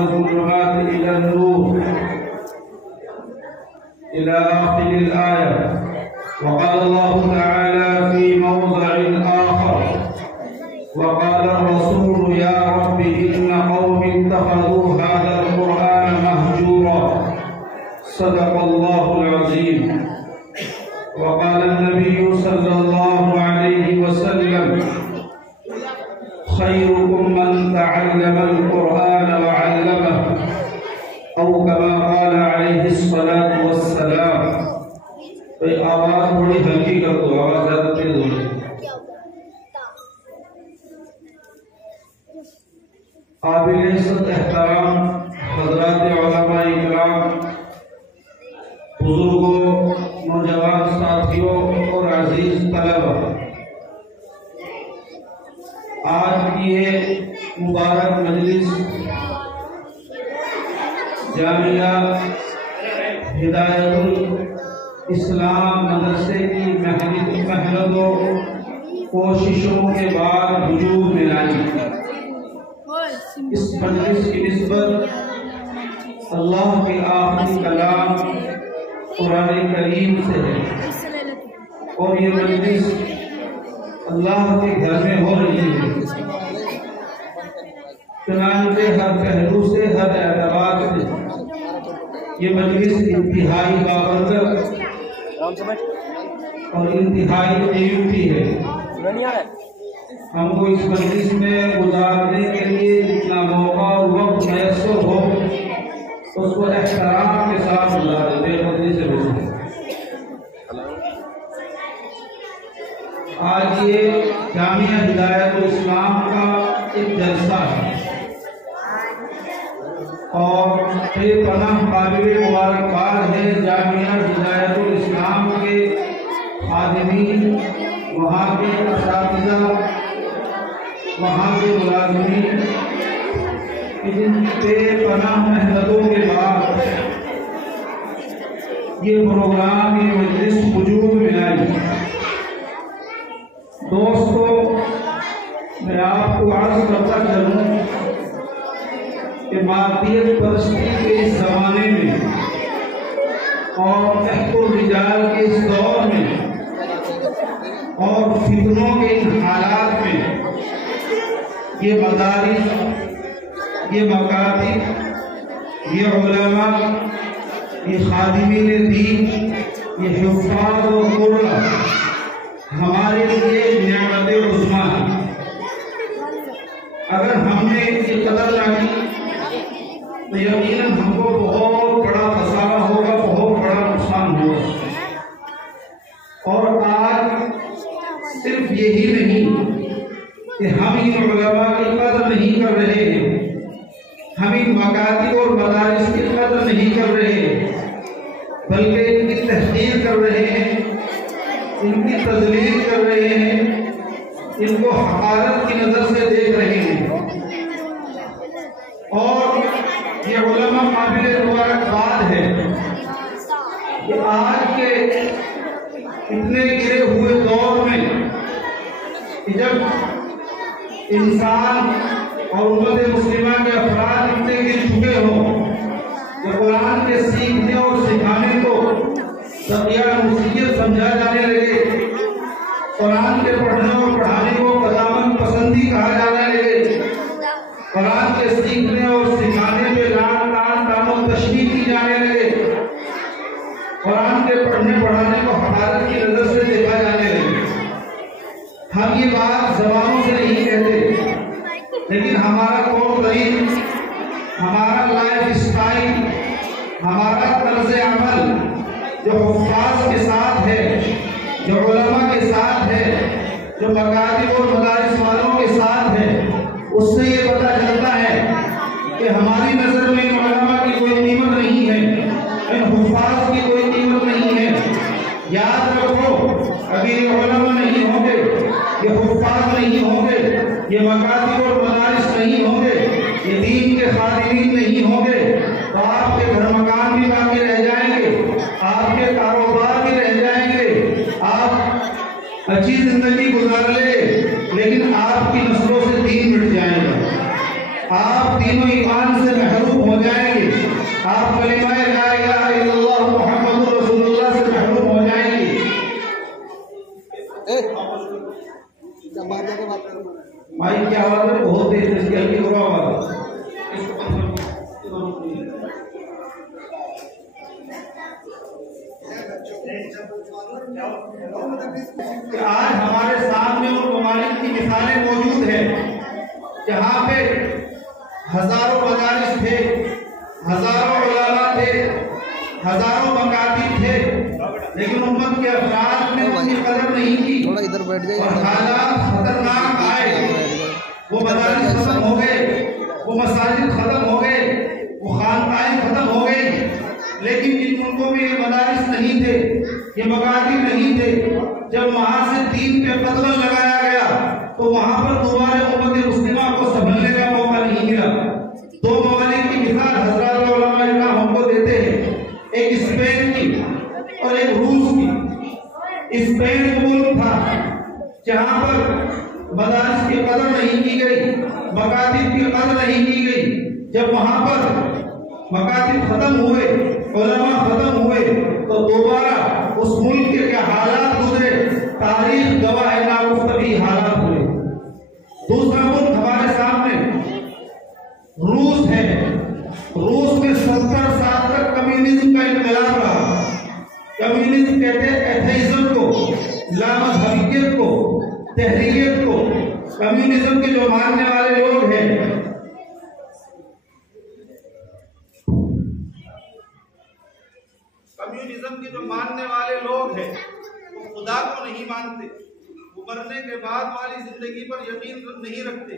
الظلمات إلى النور إلى آخر الآية. وقال الله تعالى في موضع آخر: وقال الرسول يا رب إن قومي اتخذوا هذا القرآن مهجورا. صدق الله العظيم. وقال النبي صلى الله عليه وسلم: خيركم من تعلم القرآن وعلمه، أو كما قال عليه الصلاة والسلام. تو آواز تھوڑی ہلکی کر دو، آواز زیادہ تیز ہو رہی ہے۔ قابل عزت احترام حضرات علماء اکرام، بزرگوں، نوجوان ساتھیوں اور عزیز طلبہ، آج کی یہ مبارک مجلس جامعہ ہدایت الاسلام مدرسے کی محنت و کوششوں کے بعد وجود میں آئی۔ اس مجلس کی نسبت اللہ کے آخری کلام قرآن کریم سے ہے، اور یہ مجلس اللہ کے گھر میں ہو رہی ہے۔ چنانچہ ہر پہلو سے، ہر اعتبار سے یہ مجلس انتہائی بابرکت اور انتہائی قیمتی ہے۔ ہم کو اس مجلس میں گزارنے کے لیے جتنا موقع اور وقت میسر ہو اس کو احترام کے ساتھ گزارے، بے قدری سے بچے۔ آج یہ جامعہ ہدایت الاسلام کا ایک جلسہ ہے، اور بے پناہ قابل مبارکباد ہے جامعہ ہدایت الاسلام کے خادمین، وہاں کے اساتذہ، وہاں کے ملازمین، جن کی بے پناہ محنتوں کے بعد یہ پروگرام، یہ مجلس وجود میں آئی۔ دوستو، میں آپ کو عرض کرتا چلوں کہ مادیت پرستی کے اس زمانے میں اور قحط الرجال کے اس دور میں اور فتنوں کے ان حالات میں یہ مدارس، یہ مکاتب، یہ علماء، یہ خادمین دین، یہ حفاظ و قرہ ہمارے لیے نعمت عظمیٰ ہے۔ اگر ہم نے ان کی قدر نہ کی تو یقیناً ہم کو بہت بڑا خسارہ ہوگا، بہت بڑا نقصان ہوگا۔ اور آج صرف یہی نہیں کہ ہم ان علماء کی قدر نہیں کر رہے ہیں، ہم ان مکاتب اور مدارس کی قدر نہیں کر رہے ہیں، بلکہ ان کی تحقیر کر رہے ہیں، ان کی تذلیل کر رہے ہیں، ان کو حقارت کی نظر سے دیکھ رہے ہیں۔ اور یہ علماء قابل مبارکباد ہے کہ آج کے اتنے گرے ہوئے دور میں کہ جب انسان اور امت مسلمہ کے افراد اتنے گر چکے ہوں کہ قرآن کے سیکھنے اور سکھانے کو سقیہ مسیحیت سمجھا جانے لگے، قرآن کے پڑھنے اور پڑھانے کو قدامت پسندی کہا جانے لگے، قرآن کے سیکھنے اور سکھانے پہ لان تان و تشریح کی جانے لگے، قرآن کے پڑھنے پڑھانے کو حقارت کی نظر سے دیکھا جانے لگے۔ ہم یہ بات زبانوں سے نہیں کہتے، لیکن ہمارا طور طریق، ہمارا لائف اسٹائل، ہمارا طرز عمل جو حفاظ کے ساتھ ہے، جو علماء کے ساتھ ہے، جو مکاتب اور مدارس والوں کے ساتھ ہے، اس سے یہ پتہ چلتا ہے کہ ہماری نظر میں ان علماء کی کوئی قیمت نہیں ہے، ان حفاظ کی کوئی قیمت نہیں ہے۔ یاد رکھو، اگر یہ علماء نہیں ہوں گے، یہ حفاظ نہیں ہوں گے، یہ مکاتب اور مدارس نہیں ہوں گے، یہ دین کے خادمین نہیں ہوں گے، تو آپ کے گھر مکان بھی باقی رہ جائیں گے، آپ کے کاروبار بھی رہ جائیں گے، آپ اچھی زندگی گزار لے، لیکن آپ کی نسلوں سے دین مٹ جائے گا۔ آپ تینوں ایمان سے محروم ہو جائیں گے، آپ کلمہ لا الہ الا اللہ محمد رسول اللہ سے محروم ہو جائیں گے۔ بھائی کیا آواز ہے؟ بہت تیز ہے، اس کی ہلکی ہوگا آواز۔ آج ہمارے سامنے ان ممالک کی مثالیں موجود ہیں جہاں پہ ہزاروں مدارس تھے، ہزاروں علماء تھے، ہزاروں مکاتب تھے، لیکن امت کے افراد نے ان کی قدر نہیں کی اور حالات خطرناک آئے۔ وہ مدارس ختم ہو گئے، وہ مساجد ختم ہو گئے، وہ خانقاہیں ختم ہو گئی، لیکن جن ملکوں میں یہ مدارس نہیں تھے، یہ مکاتب نہیں تھے، جب وہاں سے دین پہ قدم لگایا گیا تو وہاں پر دوبارہ امت مسلمہ کو سنبھلنے کا موقع نہیں ملا۔ دو ممالک کی مثال حضرات علماء اکرام ہم کو دیتے ہیں، ایک اسپین کی اور ایک روس کی۔ اسپین ملک تھا جہاں پر مدارس کی قدر نہیں کی گئی، مکاتب کی قدر نہیں کی گئی۔ جب وہاں پر مکاتب ختم ہوئے، علماء ختم ہوئے، تو دوبارہ اس ملک کے کیا حالات گزرے، تاریخ گواہ ہے، نا اس طبی حالات ہوئے۔ دوسرا ملک ہمارے سامنے روس ہے۔ روس میں 70 سال تک کمیونزم کا انقلاب رہا۔ کمیونزم کہتے ہیں ایتھیزم کو، لامذہبیت کو، تحریریت کو۔ کمیونزم کے جو ماننے والے لوگ ہیں، کمیونزم کے جو ماننے والے لوگ ہیں وہ خدا کو نہیں مانتے، وہ مرنے کے بعد والی زندگی پر یقین نہیں رکھتے،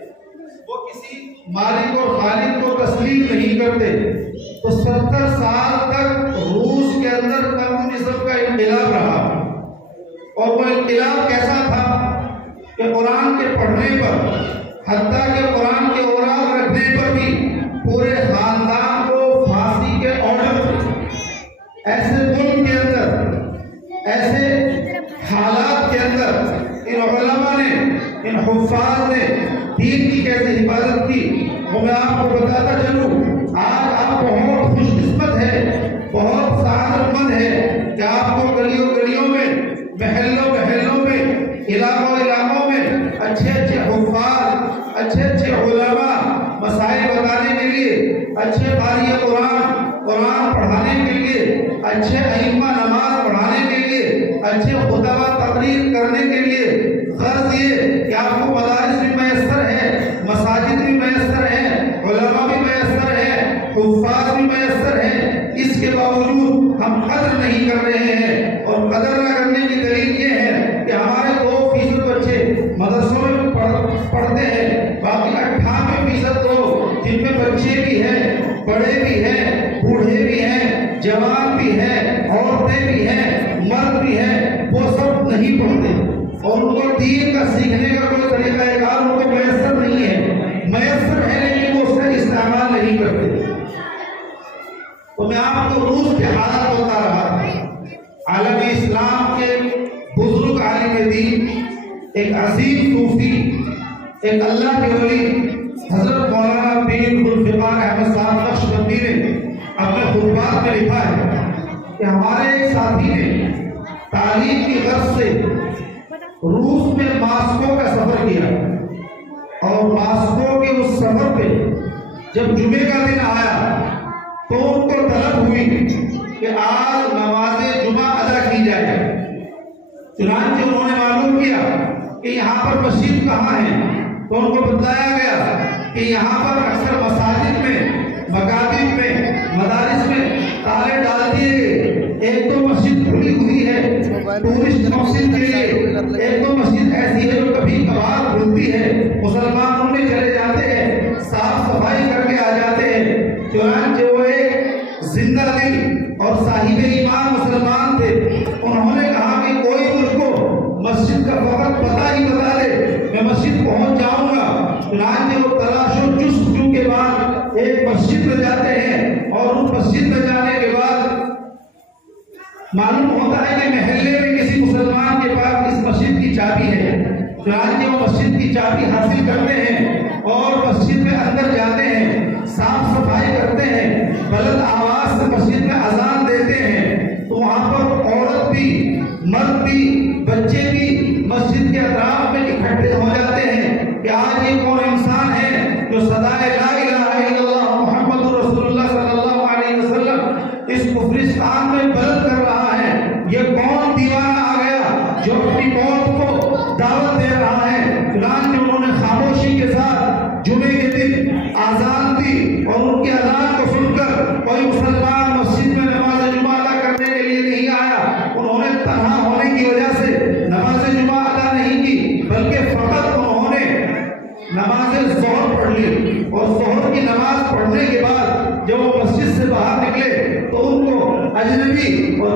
وہ کسی مالک اور خالق کو تسلیم نہیں کرتے۔ تو 70 سال تک روس کے اندر کمیونزم کا انقلاب رہا، اور وہ انقلاب کیسا تھا کہ قرآن کے پڑھنے پر، حتیٰ کہ قرآن کے اوراق رکھنے پر بھی پورے خاندان کو پھانسی کے آرڈر تھے۔ ایسے ملک کے اندر، ایسے حالات کے اندر ان علماء نے، ان حفاظ نے دین کی کیسے حفاظت کی، وہ میں آپ کو بتاتا چلوں۔ آج آپ بہت خوش قسمت ہے، بہت سعادت مند ہے کہ آپ کو گلیوں گلیوں میں، محلوں محلوں میں، علاقوں علاقوں میں اچھے اچھے حفاظ، اچھے اچھے علماء مسائل بتانے کے لیے، اچھے قاری قرآن پڑھانے کے لیے، اچھے ائمہ نماز پڑھانے کے لیے، اچھے خطبہ تقریر کرنے کے لیے۔ غرض یہ کہ آپ کو مدارس بھی میسر ہے، مساجد بھی میسر ہے، علماء بھی میسر ہے، حفاظ بھی میسر ہے، اس کے باوجود ہم قدر نہیں کر رہے ہیں۔ اور قدر نہ کرنے کی دلیل یہ ہے کہ ہمارے 2% بچے مدرسوں میں پڑھتے ہیں، باقی 98% لوگ جن میں بچے بھی ہیں، بڑے بھی ہیں، بوڑھے بھی ہیں، جوان بھی ہیں، عورتیں بھی ہیں، مرد بھی ہیں، وہ سب نہیں پڑھتے، اور ان کو دین کا سیکھنے کا کوئی طریقہ کار ان کو میسر نہیں ہے، میسر ہے لیکن وہ اس کا استعمال نہیں کرتے۔ تو میں آپ کو روس کے حالات بتا رہا تھا۔ عالم اسلام کے بزرگ عالم دین، ایک عظیم صوفی، ایک اللہ کے ولی حضرت مولانا پیر ذوالفقار احمد صاحب نقشبندی نے اپنے خطبات میں لکھا ہے کہ ہمارے ایک ساتھی نے تعلیم کی غرض سے روس میں ماسکو کا سفر کیا، اور ماسکو کے اس سفر پہ جب جمعے کا دن آیا تو ان کو طلب ہوئی کہ آج نماز جمعہ ادا کی جائے۔ چنانچہ انہوں نے معلوم کیا کہ یہاں پر مسجد کہاں ہے، تو ان کو بتایا گیا کہ یہاں پر اکثر مساجد میں، مکاتب میں، مدارس میں تالے ڈال دیے گئے۔ ایک تو مسجد کھلی ہوئی ہے ٹورسٹ مسجد کے لیے، ایک تو مسجد ایسی ہے جو کبھی کبھار کھلتی ہے، مسلمان ان میں چلے جاتے ہیں، صاف صفائی کر کے آ جاتے ہیں۔ چنانچہ وہ ایک زندہ دل اور صاحب ایمان مسلمان تھے، انہوں نے کہا کہ کوئی مجھ کو مسجد کا فقط پتہ ہی بتا دے، میں مسجد پہنچ جاؤں گا۔ چنانچہ وہ تلاش و جستجو کے بعد ایک مسجد میں جاتے ہیں، اور اس مسجد میں جانے کے بعد معلوم ہوتا ہے کہ محلے میں کسی مسلمان کے پاس اس مسجد کی چابی ہے۔ چنانچہ وہ مسجد کی چابی حاصل کرتے ہیں اور مسجد میں اندر جاتے ہیں۔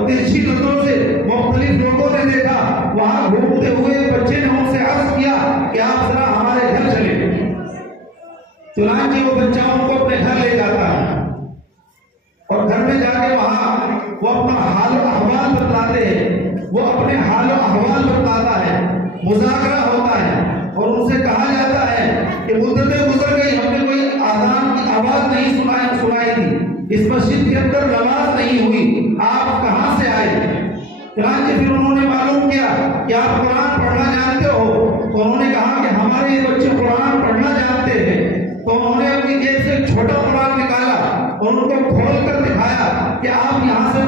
اور ترچھی نظروں سے مختلف لوگوں نے دیکھا. وہاں گھومتے ہوئے بچے نے ان سے عرض کیا کہ آپ ذرا ہمارے گھر چلیں. چنانچہ وہ بچہ ان کو اپنے گھر لے جاتا ہے اور گھر میں جا کے وہاں وہ اپنا حال و احوال بتلاتے ہیں. وہ اپنے حال و احوال بتلاتا ہے, مذاکرہ ہوتا ہے اور ان سے کہا جاتا ہے کہ مدتیں گزر گئی, ہم نے کوئی آذان کی آواز نہیں سنائی تھی, اس مسجد کے اندر نماز نہیں ہوئی, آپ کہاں سے آئے؟ چنانچہ پھر انہوں نے معلوم کیا کہ آپ قرآن پڑھنا جانتے ہو. تو انہوں نے کہا کہ ہمارے یہ بچے قرآن پڑھنا جانتے ہیں. تو انہوں نے اپنی جیب سے ایک چھوٹا قرآن نکالا اور ان کو کھول کر دکھایا کہ آپ یہاں سے